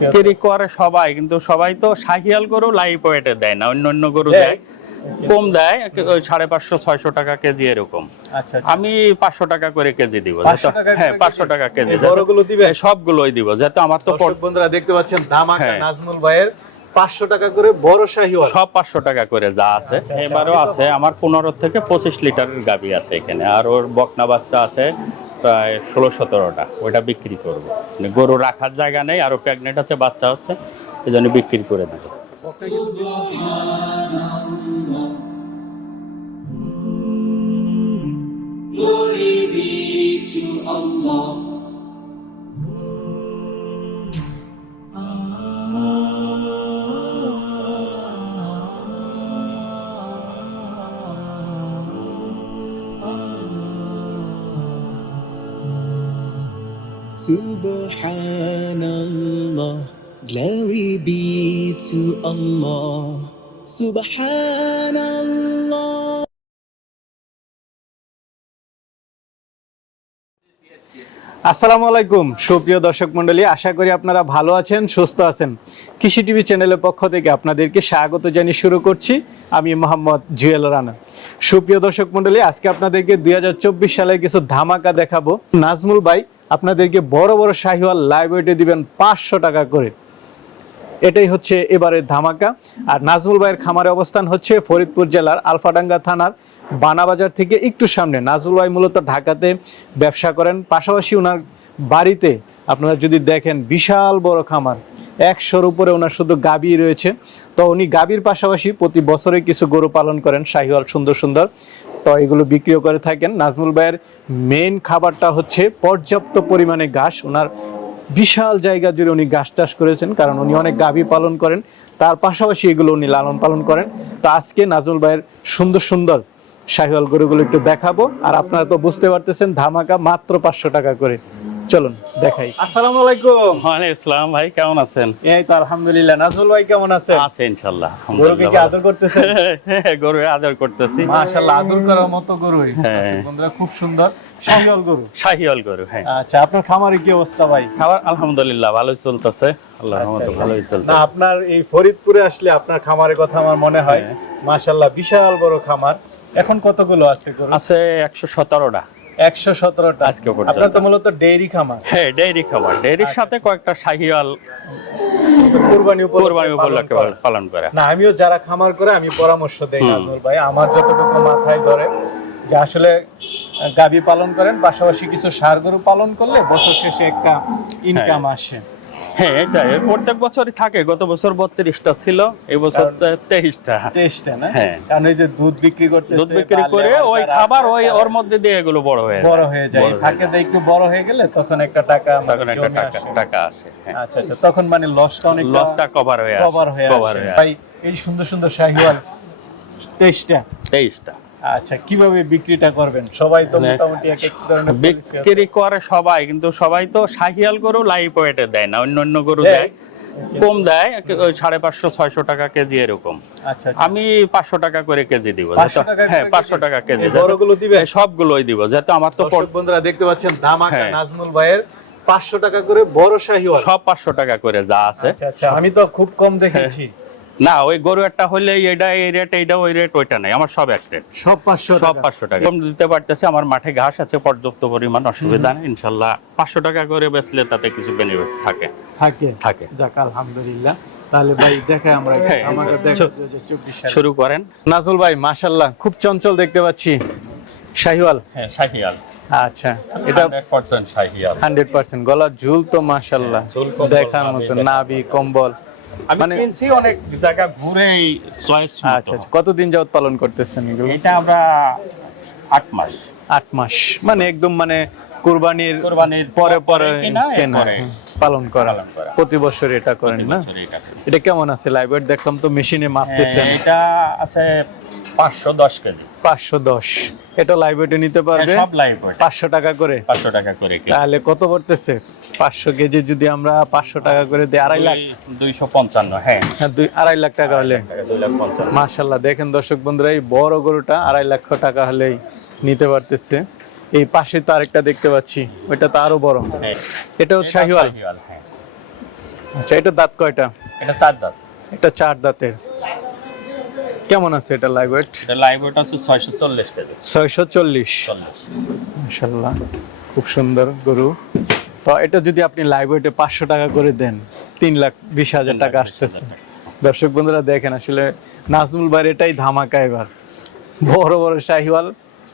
বিক্রি করে সবাই কিন্তু সবাই তো শাহিয়াল গরু লাইভ ওয়েটে দেয় না অন্য অন্য গরু দেয়? কম দেয় সাড়ে পাঁচশো ছয়শো টাকা কেজি এরকম। আচ্ছা আমি পাঁচশো টাকা করে কেজি দিব 500 টাকা করে হ্যাঁ পাঁচশো টাকা কেজি? সবগুলোই দিব যাতে আমার তো বন্ধুরা দেখতে পাচ্ছেন ধামাকা হ্যাঁ। নাজমুল ভাইয়ের পাঁচশো টাকা করে বড় শাহিওয়াল। সব পাঁচশো টাকা করে যা আছে। আচ্ছা, এবারও আছে আমার পনেরো থেকে পঁচিশ লিটারের গাবি আছে এখানে। আর ওর বকনা বাচ্চা আছে প্রায় ষোলো, সতেরোটা। ওইটা বিক্রি করব। মানে গরু রাখার জায়গা নেই আরও প্রেগনেন্ট আছে, বাচ্চা হচ্ছে এই জন্য বিক্রি করে দেবে। Glory be to Allah. Subhanallah, glory be to Allah. Subhanallah. আসসালামু আলাইকুম, সুপ্রিয় দর্শক মণ্ডলী, আশা করি আপনারা ভালো আছেন, সুস্থ আছেন। কৃষি টিভি চ্যানেলের পক্ষ থেকে আপনাদেরকে স্বাগত জানিয়ে শুরু করছি। আমি মোহাম্মদ জুয়েল রানা। সুপ্রিয় দর্শক মণ্ডলী, আজকে আপনাদেরকে দুই সালের কিছু ধামাকা দেখাবো। নাজমুল ভাই, আপনাদেরকে বড় বড় শাহিওয়াল লাইব্রেরিতে দিবেন পাঁচশো টাকা করে। এটাই হচ্ছে এবারের ধামাকা। আর নাজমুল ভাইয়ের খামারে অবস্থান হচ্ছে ফরিদপুর জেলার আলফাডাঙ্গা থানার বানাবাজার থেকে একটু সামনে। নাজমুল ভাই মূলত ঢাকাতে ব্যবসা করেন। পাশাপাশি ওনার বাড়িতে আপনারা যদি দেখেন, বিশাল বড় খামার। একশোর উপরে ওনার শুধু গাবি রয়েছে। তো উনি গাবির পাশাপাশি প্রতি বছরে কিছু গরু পালন করেন, শাহিওয়াল সুন্দর সুন্দর। তো এগুলো বিক্রিও করে থাকেন। নাজমুল ভাইয়ের মেন খাবারটা হচ্ছে পর্যাপ্ত পরিমাণে ঘাস। ওনার বিশাল জায়গা জুড়ে উনি ঘাস চাষ করেছেন, কারণ উনি অনেক গাভী পালন করেন। তার পাশাপাশি এগুলো উনি লালন পালন করেন। তো আজকে নাজমুল ভাইয়ের সুন্দর সুন্দর শাহিওয়াল গরুগুলো একটু দেখাবো। আর আপনারা তো বুঝতে পারতেছেন ধামাকা মাত্র পাঁচশো টাকা করে। চলুন দেখাই। আসসালামু আলাইকুম। ওয়ালাইকুম ইসলাম ভাই কেমন আছেন? এই তো আলহামদুলিল্লাহ। নাজমুল ভাই কেমন আছেন? আছে ইনশাল্লাহ গরুকে কি আদর করতেছেন? গরু আদর করতেছি। মাশাআল্লাহ আদর করার মতো গরুই। হ্যাঁ। বন্ধুরা খুব সুন্দর। শাহিওয়াল গরু। শাহিওয়াল গরু হ্যাঁ। আচ্ছা আপনার খামারে কি অবস্থা ভাই? খাবার আলহামদুলিল্লাহ ভালোই চলতেছে। আল্লাহ আচ্ছা, রহমতে আচ্ছা। ভালোই না চলতেছে আপনার এই ফরিদপুরে আসলে আপনার খামারের কথা আমার মনে হয়। হ্যাঁ। মাশাল্লাহ বিশাল বড় খামার। এখন কতগুলো আছে আছে একশো সতেরোটা। একশো সতেরোটা। আজকে আপনার তো মূলত ডেইরি খামার। হ্যাঁ ডেইরি খাবার ডেইরির সাথে কয়েকটা শাহিওয়াল কুরবানি উপলক্ষে কোরবানি পালন উপলক্ষে পালন করে। না আমিও যারা খামার করে আমি পরামর্শ দেই। নাজমুল ভাই। আমার যতটুকু মাথায় ধরে যে আসলে গাবি পালন করেন পাশাপাশি কিছু সার গরু পালন করলে বছর শেষে একটা ইনকাম আসে। হ্যাঁ এটাই। প্রত্যেক বছরই থাকে। গত বছর বত্রিশটা ছিল এই বছর তেইশটা। টেস্টে না? হ্যাঁ। কারণ এই যে দুধ বিক্রি করতে দুধ বিক্রি করে ওই খাবার ওই ওর মধ্যে দিয়ে এগুলো বড় হয়ে বড় হয়ে যায়। ফাঁকে দিয়ে একটু বড় হয়ে গেলে তখন একটা টাকা তখন একটা টাকা আসে। টাকা আসে হ্যাঁ। আচ্ছা আচ্ছা। তখন মানে লসটা অনেক লসটা কভার হয়ে আসে কভার হয়ে আসে। ভাই এই সুন্দর সুন্দর শাহিওয়াল তেইশটা। তেইশটা। আচ্ছা কীভাবে বিক্রিটা করবেন? সবাই তো মানে মোটামুটি এক এক ধরনের বিক্রি করে সবাই কিন্তু সবাই তো শাহিয়াল গরু লাইভ ওয়েটে দেয় না অন্য অন্য গরু দেয়? কম দেয় সাড়ে পাঁচশো ছয়শো টাকা কেজি এরকম। আচ্ছা আচ্ছা। আমি পাঁচশো টাকা করে কেজি দিব হ্যাঁ পাঁচশো টাকা কেজি বড়গুলো দিবে সবগুলোই দিব যাতে আমার তো বন্ধুরা দেখতে পাচ্ছেন ধামাকা হ্যাঁ। নাজমুল ভাইয়ের পাঁচশো টাকা করে বড় শাহিওয়াল। সব পাঁচশো টাকা করে যা আছে। আচ্ছা আমি তো খুব কম দেখেছি। না ওই গরু একটা হলে এটা এই রেট এইটা ওই রেট ওইটা নাই। আমার সব এক রেট। সব পাঁচশো সব পাঁচশো টাকা। কম দিতে পারতেছে আমার মাঠে ঘাস আছে পর্যাপ্ত পরিমাণ অসুবিধা নেই ইনশাল্লাহ পাঁচশো টাকা করে বেচলে তাতে কিছু বেনিফিট থাকে। থাকে। থাকে। যাক আলহামদুলিল্লাহ। তাহলে ভাই দেখাই আমরা হ্যাঁ। দেখো শুরু করেন। নাজুল ভাই মাশাল্লাহ খুব চঞ্চল দেখতে পাচ্ছি। শাহিওয়াল? হ্যাঁ শাহিয়াল আচ্ছা এটা ঝুল তো মাশাল্লাহ দেখার মতো দেখা। নাভি কম্বল। আমি মানে- কিনছি অনেক জায়গা ঘুরেই চয়েস আচ্ছা আচ্ছা। কতদিন যাবত পালন করতেছেন এগুলো? এটা আমরা আট মাস। আট মাস। মানে একদম মানে কুরবানির কোরবানির পরে পরে হুম, পালন করা। প্রতি বছর এটা করেন না? এটা কেমন আছে? লাইব্রেরি দেখলাম তো মেশিনে মাপতেছেন। হ্যাঁ, এটা আছে পাঁচশো দশ কেজি। পাঁচশো দশ। এটা লাইব্রেরি নিতে পারবে? হ্যাঁ, সব লাইভ পাঁচশো টাকা করে? পাঁচশো টাকা করে তাহলে কত পড়তেছে? পাঁচশো কেজি যদি আমরা পাঁচশো টাকা করে দিই আড়াই লাখ? দুই- দুইশো পঞ্চান্ন হ্যাঁ। হ্যাঁ, দুই আড়াই লাখ টাকা হলে। মার্শাল্লাহ দেখেন দর্শক বন্ধুরা এই বড় গরুটা আড়াই লক্ষ টাকা হলেই নিতে পারতেছে। এই পাশে তো আরেকটা দেখতে পাচ্ছি ওইটা তো আরও বড়। হ্যাঁ। এটা হচ্ছে শাহিওয়াল হ্যাঁ। আচ্ছা এটা দাঁত কয়টা? এটা চার দাঁত। এটা চার দাঁতের। কেমন আছে এটা লাইভ ওয়েট এটা লাইভ ওয়েট আছে ছয়শো চল্লিশ কেজি। ছয়শো চল্লিশ। চল্লিশ। খুব সুন্দর গরু। তো এটা যদি আপনি লাইভ ওয়েটে পাঁচশো টাকা করে দেন তিন লাখ বিশ হাজার টাকা আসতেছে। দর্শক বন্ধুরা দেখেন আসলে নাজমুল ভাইয়ের এটাই ধামাকা এবার। বড় বড় শাহিওয়াল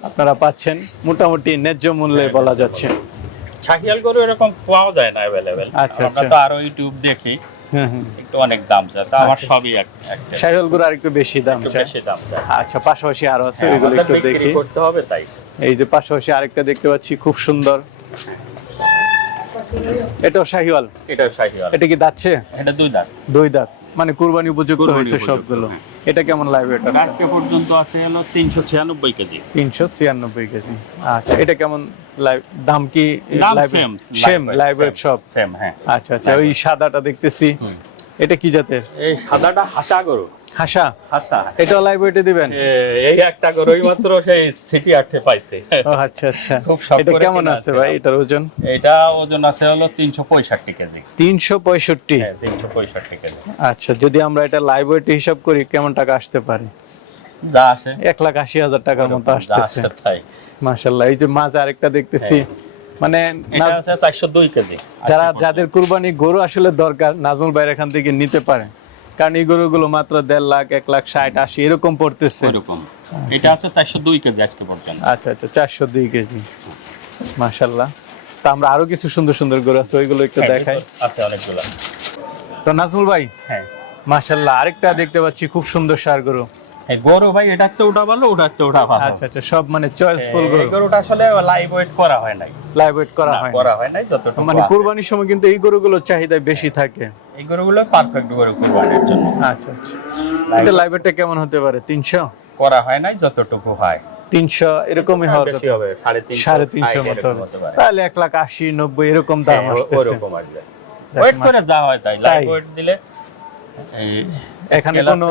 আপনারা পাচ্ছেন মোটামুটি ন্যায্য মূল্যে বলা যাচ্ছে। ছাহিয়াল গরু এরকম পাওয়া যায় না অ্যাভেলেবেল আচ্ছা, আমরা আচ্ছা। তো আরও ইউটিউব দেখি। হ্যাঁ হ্যাঁ একটু অনেক দাম যায় তা আমার আচ্ছা। সবই একটা শাহিওয়াল গরু আর একটু বেশি দাম চায়। বেশি দাম যায় আচ্ছা পাশাপাশি আরও আছে হ্যাঁ, ওইগুলো একটু দেখি। করতে হবে তাই। এই যে পাশাপাশি আরেকটা দেখতে পাচ্ছি খুব সুন্দর। এটাও শাহিওয়াল? এটা শাহিওয়াল। এটা কি দাচ্ছে এটা দুই দাঁত। দুই দাঁত। মানে কুরবানি উপযুক্ত হয়েছে সবগুলো। হ্যাঁ। এটা কেমন লাইভ এটা? আজকে পর্যন্ত আছে হলো তিনশো ছিয়ানব্বই কেজি। তিনশো ছিয়ানব্বই কেজি। আচ্ছা এটা কেমন দাম কি সেম লাইভ সব সেম হ্যাঁ। আচ্ছা আচ্ছা ওই সাদাটা দেখতেছি। এটা কি জাতের? এই সাদাটা হাসা গরু। হাসা? হাসা। এটাও লাইভ ওয়েটে দিবেন? এই একটা গরুই মাত্র সেই সিটি আটে পাইছে। ও আচ্ছা আচ্ছা। খুব শখ এটা কেমন আছে ভাই। এটার ওজন? এটা ওজন আছে হলো তিনশো পঁয়ষট্টি কেজি। তিনশো পঁয়ষট্টি? হ্যাঁ তিনশো পঁয়ষট্টি কেজি। আচ্ছা যদি আমরা এটা লাইভ ওয়েটে হিসাব করি কেমন টাকা আসতে পারে? যা আসে। এক লাখ আশি হাজার টাকার মতো আসতেছে। এই যে মাছ আরেকটা দেখতেছি। মানে এটা না- আছে চারশো দুই কেজি যারা যাদের কুরবানি গরু আসলে দরকার নাজমুল ভাইয়ের এখান থেকে নিতে পারে। কারণ এই গরুগুলো মাত্র দেড় লাখ এক লাখ ষাট আশি এরকম পড়তেছে। ওইরকম। এটা আছে চারশো দুই কেজি আজকে পর্যন্ত। আচ্ছা আচ্ছা চারশো দুই কেজি। মাশাল্লাহ তা আমরা আরও কিছু সুন্দর সুন্দর গরু আছে ওইগুলো একটু হ্যাঁ, দেখাই। আছে অনেকগুলো। তো নাজমুল ভাই হ্যাঁ। মাশাল্লাহ আরেকটা দেখতে পাচ্ছি খুব সুন্দর সার গরু। গরু ভাই এটার তো ওটা ভালো ওটার তো ওটা ভালো। আচ্ছা আচ্ছা সব মানে চয়েসফুল এই গরু। গরুটা আসলে লাইভ ওয়েট করা হয় নাই। লাইভ ওয়েট করা হয় করা হয় নাই যতটুকু মানে কুরবানির সময় কিন্তু এই গরুগুলোর চাহিদা বেশি থাকে। এই গরুগুলো পারফেক্ট গরু কুরবানির জন্য। আচ্ছা আচ্ছা। এটা লাইভ ওয়েটটা কেমন হতে পারে? তিনশো? করা হয় নাই যতটুকু হয়। তিনশো এরকমই হওয়ার কথা। হবে সাড়ে তিনশো মতো হবে। তাহলে এক লাখ আশি নব্বই এরকম দাম হ্যাঁ, ওরকম আসবে। ওয়েট করে যা হয় তাই। লাইভ ওয়েট দিলে এখানে কোনো।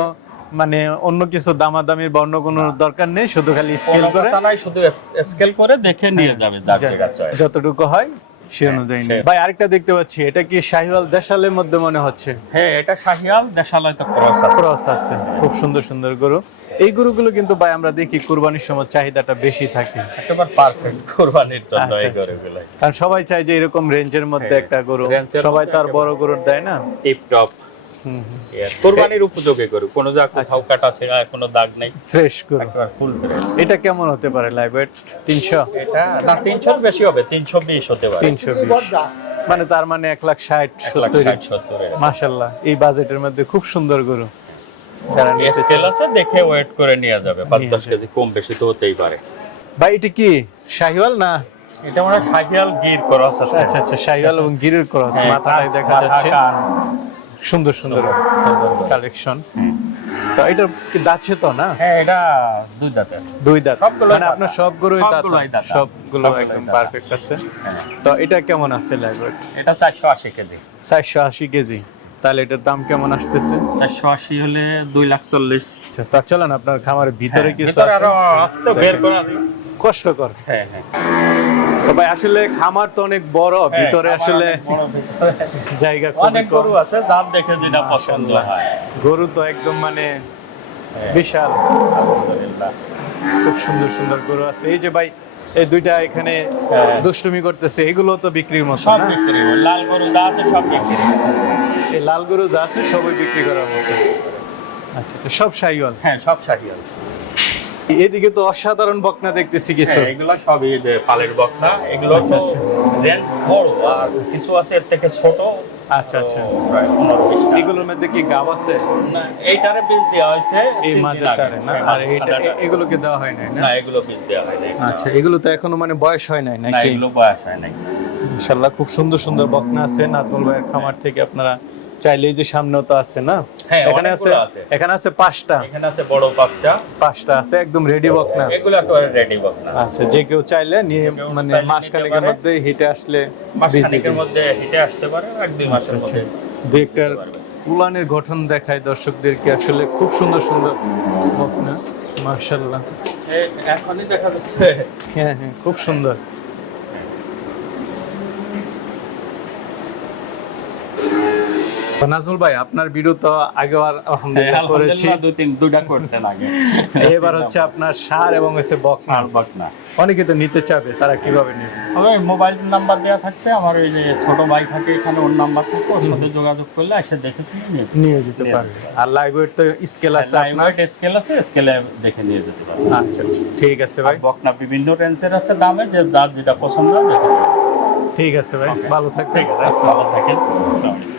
মানে অন্য কিছু দামাদামির বা অন্য কোনো দরকার নেই শুধু খালি স্কেল করে। শুধু স্কেল করে দেখে নিয়ে যাবে জায়গা চয়েস যতটুকু হয় সে অনুযায়ী নেই। ভাই আরেকটা দেখতে পাচ্ছি এটা কি শাহিওয়াল দেশালের মধ্যে মনে হচ্ছে? হ্যাঁ এটা তো ক্রস আছে। ক্রস আছে খুব সুন্দর সুন্দর গরু। এই গরুগুলো কিন্তু ভাই আমরা দেখি কুরবানির সময় চাহিদাটা বেশি থাকে। একেবারে পারফেক্ট কুরবানির জন্য আচ্ছা, এই আচ্ছা। গরুগুলো। কারণ সবাই চায় যে এরকম রেঞ্জের মধ্যে হ্যাঁ, একটা গরু। সবাই মধ্যে তো আর বড় গরুর দেয় না। টিপ টপ কুরবানির উপযোগী গরু। কোনো যা কোথাও কাটা ছেঁড়া কোনো দাগ নেই। ফ্রেশ গরু। একেবারে ফুল ফ্রেশ এটা কেমন হতে পারে লাইভ ওয়েট তিনশো? এটা না তিনশোর বেশি হবে তিনশো বিশ হতে পারে। তিনশো বিশ। মানে তার মানে এক লাখ ষাট সত্তর ষাট মাশাল্লাহ এই বাজেটের মধ্যে খুব সুন্দর গরু। স্কেল আছে দেখে ওয়েট করে নিয়ে যাবে। পাঁচ দশ। কেজি কম বেশি তো হতেই পারে। ভাই এটা কি শাহিওয়াল না? এটা মানে শাহিয়াল গির ক্রস আছে। আচ্ছা আচ্ছা শাহিওয়াল এবং গিরের ক্রস। হ্যাঁ, মাথাটাই দেখা যাচ্ছে। সুন্দর সুন্দর কালেকশন তো এটা কি দাচ্ছে তো না? হ্যাঁ এটা দুই দাঁতের দুই দাঁত। মানে। আপনার সবগুলোই দাঁত। সবগুলো একদম পারফেক্ট আছে। হ্যাঁ। তো এটা কেমন আছে লাইভ এটা চারশো আশি কেজি। চারশো আশি কেজি। তাহলে এটার দাম কেমন আসতেছে? চারশো আশি হলে দুই লাখ চল্লিশ। আচ্ছা তা চলেন আপনার খামারের ভিতরে হ্যাঁ, কিছু ভিতরে আরও আসতে বের করা কষ্টকর। হ্যাঁ হ্যাঁ। ভাই আসলে খামার তো অনেক বড় ভিতরে হ্যাঁ, আসলে ভিতরে। জায়গা অনেক গরু আছে যার দেখে যেটা পছন্দ হয়। গরু তো একদম মানে হ্যাঁ, বিশাল। আলহামদুলিল্লাহ। খুব সুন্দর সুন্দর গরু আছে। এই যে ভাই এই দুইটা এখানে হ্যাঁ। দুষ্টুমি করতেছে এগুলো তো বিক্রির মতো সব বিক্রি লাল গরু যা আছে সব বিক্রি এই লাল গরু যা আছে সবই বিক্রি করার মতো। আচ্ছা। সব সাইওয়াল হ্যাঁ সব শাহিয়াল এদিকে তো অসাধারণ বকনা দেখতেছি কিছু। হ্যাঁ এগুলো সবই পালের বকনা এগুলো আচ্ছা, আচ্ছা। রেঞ্জ বড় আর কিছু আছে এর থেকে ছোট। আচ্ছা আচ্ছা। এগুলোর মধ্যে কি গাব আছে? না এইটারে বীজ দেওয়া হয়েছে এই তিন দিন মাঝের আগে। টারে না? হ্যাঁ, আর এইটা এগুলোকে দেওয়া হয় নাই না? এগুলো বীজ দেওয়া হয় নাই। আচ্ছা এগুলো তো এখনও মানে বয়স হয় নাই না নাকি? এগুলো বয়স হয় নাই। ইনশাল্লাহ খুব সুন্দর সুন্দর বকনা আছে। নাজমুল ভাইয়ের খামার থেকে আপনারা চাইলেই যে সামনেও তো আছে না? হ্যাঁ, এখানে আছে এখানে আছে পাঁচটা। এখানে আছে বড় পাঁচটা। পাঁচটা আছে একদম রেডি বকনা এগুলো একেবারে রেডি বকনা আচ্ছা যে কেউ চাইলে নিয়ে মানে চাইলে মাস খানেকের মধ্যে হিটে আসলে মাস খানিকের। মধ্যে হিটে আসতে পারে এক দুই মাসের আচ্ছা, মধ্যে দুই একটার উলানের গঠন দেখায় দর্শকদেরকে আসলে খুব সুন্দর সুন্দর বকনা মার্শাল্লাহ এ- এখনই দেখা যাচ্ছে। হ্যাঁ হ্যাঁ খুব সুন্দর। নাজমুল ভাই আপনার ভিডিও তো আগে আর আলহামদুলিল্লাহ করেছি। দুই তিন দুইটা করছেন আগে। এবার হচ্ছে আপনার সার এবং হচ্ছে বক্স আর বকনা। অনেকে তো নিতে চাবে তারা কীভাবে নেবে? তবে মোবাইল নাম্বার দেওয়া থাকতে আমার ওই যে ছোট ভাই থাকে এখানে ওর নাম্বার থাকে ওর সাথে যোগাযোগ করলে এসে দেখে নিয়ে যেতে। পারবে। আর লাইভ ওয়েট তো স্কেল আছে আপনার? লাইভ স্কেল আছে স্কেলে দেখে নিয়ে যেতে পারবে। আচ্ছা আচ্ছা। ঠিক আছে ভাই। বকনা বিভিন্ন রেঞ্জের আছে দামে যে যার যেটা পছন্দ হয় ঠিক আছে ভাই ভালো থাকবেন। আছে ভালো থাকেন। আসসালামু আলাইকুম।